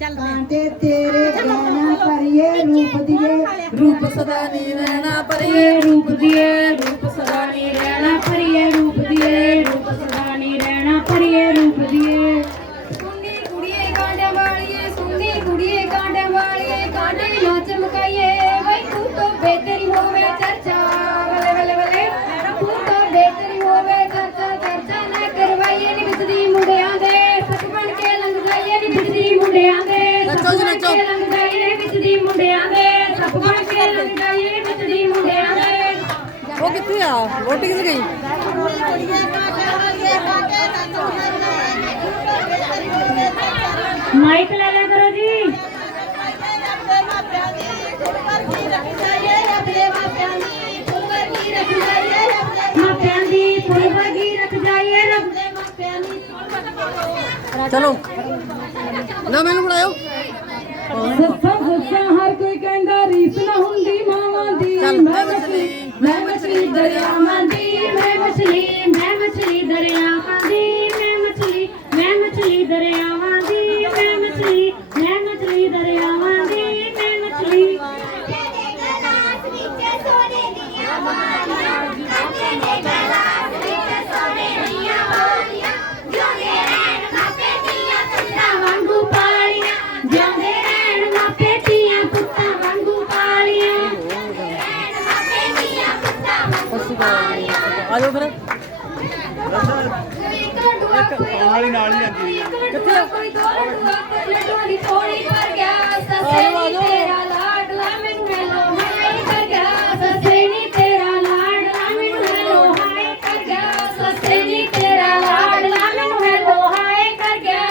ਕਾਂਟੇ ਤੇਰੇ ਗਹਿਣਾ ਕਰੀਏ ਰੂਪ ਦੀਏ। ਰੂਪ ਸਦਾ ਨੀ ਰਹਿਣਾ ਪਰੀਏ ਰੂਪ ਦੀਏ ਰੂਪ ਦੇ ਉਹ ਕਿੱਥੇ ਆ? ਵੋਟੀ ਕਿੱਥੇ ਗਈ? ਮਾਈਕ ਲੈ ਲਿਆ ਕਰੋ ਜੀ। ਚਲੋ। ਲਓ ਮੈਨੂੰ ਫੜਾਇਓ ਸੱਸਾ ਸੱਸਾ ਹਰ ਕੋਈ ਕਹਿੰਦਾ ਰੀਸ ਨਾ ਹੁੰਦੀ ਮਾਵਾਂ ਦੀ। ਚੱਲ, ਵਾਲੀ ਨਾਲ ਹੀ ਜਾਂਦੀ ਕਿੱਥੇ ਕੋਈ ਦੋ ਲੱਡੂਆ ਕੋਈ ਲੱਡੂਆ ਥੋੜੀ ਪਰ ਗਿਆ ਸੱਸੇ ਨੀ ਤੇਰਾ ਲਾਡਲਾ ਮੈਨੂੰ ਹੈਲੋ ਹਾਏ ਕਰ ਗਿਆ ਸੱਸੇ ਨੀ ਤੇਰਾ ਲਾਡਲਾ ਮੈਨੂੰ ਹੈਲੋ ਹਾਏ ਕਰ ਗਿਆ ਸੱਸੇ ਨੀ ਤੇਰਾ ਲਾਡਲਾ ਮੈਨੂੰ ਹੈਲੋ ਹਾਏ ਕਰ ਗਿਆ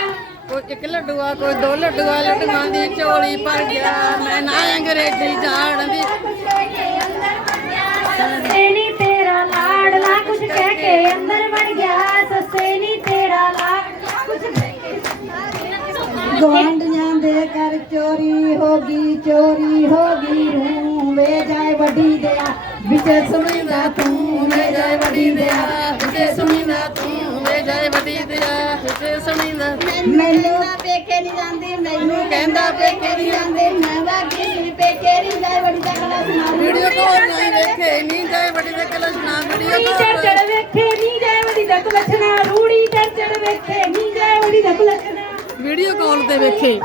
ਕੋਈ ਇੱਕ ਲੱਡੂਆ ਕੋਈ ਦੋ ਲੱਡੂਆ, ਲੱਡੂਆਂ ਦੀ ਝੋਲੀ ਭਰ ਗਿਆ। ਮੈਂ ਨਾ ਅੰਗਰੇਜ਼ੀ ਜਾਣਦੀ। ਚੋਰੀ ਹੋ ਗਈ ਚੋਰੀ ਹੋ ਗਈ ਰੂ ਵੇ ਜਾਏ ਵੱਡੀ ਦਿਆ ਵਿੱਚ ਸੁਣੀਦਾ ਤੂੰ ਵੇ ਜਾਏ ਵੱਡੀ ਦਿਆ ਤੇ ਸੁਣੀਂਦਾ ਤੂੰ ਵੇ ਜਾਏ ਵੱਡੀ ਦਿਆ ਤੇ ਸੁਣੀਂਦਾ ਮੈਨੂੰ ਪੇਕੇ ਨਹੀਂ ਜਾਂਦੀ ਮੈਨੂੰ ਕਹਿੰਦਾ ਪੇਕੇ ਨਹੀਂ ਜਾਂਦੇ। ਮੈਂ ਵਾਗੀ ਸੀ ਪੇਕੇ ਨਹੀਂ ਜਾਏ ਵੱਡੀ ਦਾ ਕਲਾ ਸੁਣਾ ਵੀਡੀਓ ਕਾਲ ਨਹੀਂ ਵੇਖੇ ਨਹੀਂ ਜਾਏ ਵੱਡੀ ਦੇ ਕਲਸ਼ ਨਾ ਵੀਡੀਓ ਕਾਲ। ਚੜ ਵੇਖੇ ਨੀ ਜੈ ਵੜੀ ਦਕ ਲਖਣਾ ਰੂੜੀ ਚੜ ਵੇਖੇ ਨੀ ਜੈ ਵੜੀ ਦਕ ਲਖਣਾ ਵੀਡੀਓ ਕਾਲ ਤੇ ਵੇਖੇ।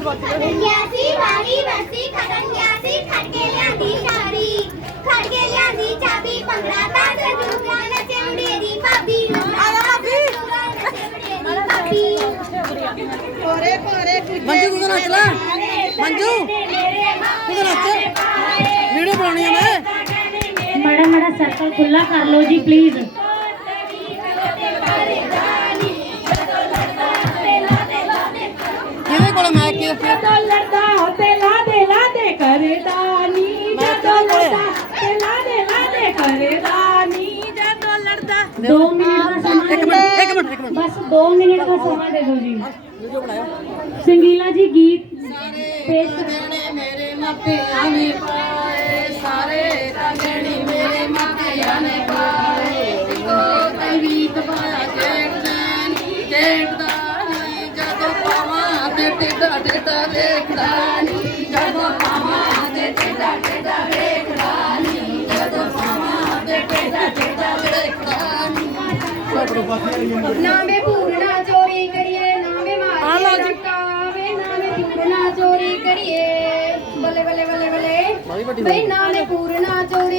ਗਿਆ ਸੀ ਵਾਰੀ ਵਰਸੀ ਖੜਨ ਗਿਆ ਸੀ ਖੜਕੇ ਲਿਆਂਦੀ ਸਾੜੀ ਖੜਕੇ ਲਿਆਂਦੀ ਚਾਬੀ ਪੰਗੜਾ ਤਾਂ ਜੂਗਾ ਨੱਚੇ ਮੁੰਡੇਰੀ ਭਾਬੀ ਆਲਾ ਭਾਬੀ। ਪੋਰੇ ਪੋਰੇ ਮੰਜੂ ਤੂੰ ਤਾਂ ਨੱਚ ਲੈ। ਮੰਜੂ ਤੂੰ ਤਾਂ ਨੱਚ। ਵੀਡੀਓ ਬਣਾਉਣੀ ਆ ਮੈਂ। ਮੜਾ ਮੜਾ ਸਰਕਲ ਖੁੱਲਾ ਕਰ ਲਓ ਜੀ ਪਲੀਜ਼ ਕੋਲ ਮੈਂ ਕੀ ਜਦੋਂ ਲੜਦਾ ਤੇ ਲਾ ਦੇ ਲਾ ਦੇ ਕਰਦਾ ਨੀ ਜਦੋਂ? ਲੜਦਾ ਤੇ ਲਾ ਦੇ ਲਾ ਦੇ ਕਰਦਾ ਨੀ ਜਦੋਂ ਲੜਦਾ 2 ਮਿੰਟ ਦਾ ਸਮਾਂ ਇੱਕ ਮਿੰਟ ਇੱਕ ਮਿੰਟ ਇੱਕ ਮਿੰਟ। ਬਸ 2 ਮਿੰਟ ਦਾ ਸਮਾਂ ਦੇ ਦਿਓ ਜੀ ਵੀਡੀਓ ਬਣਾਇਓ ਸੰਗੀਲਾ ਜੀ ਗੀਤ ਪੇਸ਼ ਦੇਣੇ ਮੇਰੇ ਮਾਪਿਆਂ ਨੇ ਪਾਏ ਟੇਡਾ ਟੇਡਾ ਵੇਖਦਾ ਨੀ ਜਦੋਂ ਪਾਵਾਂ ਤੇ ਟੇਡਾ ਟੇਡਾ ਵੇਖਦਾ ਨੀ ਜਦੋਂ ਪਾਵਾਂ ਤੇ ਟੇਡਾ ਟੇਡਾ ਵੇਖਦਾ ਨੀ ਨਾ ਵੇ ਪੂਰਨਾ ਚੋਰੀ ਕਰੀਏ ਨਾ ਲਓ ਮਾਰੀ ਜੀ। ਟਕਾਵੇ ਨਾ ਵੇ ਪੂਰਨਾ ਚੋਰੀ ਕਰੀਏ। ਬੱਲੇ ਬੱਲੇ ਬੱਲੇ ਬੱਲੇ। ਬਈ ਨਾ ਵੇ ਪੂਰਨਾ ਚੋਰੀ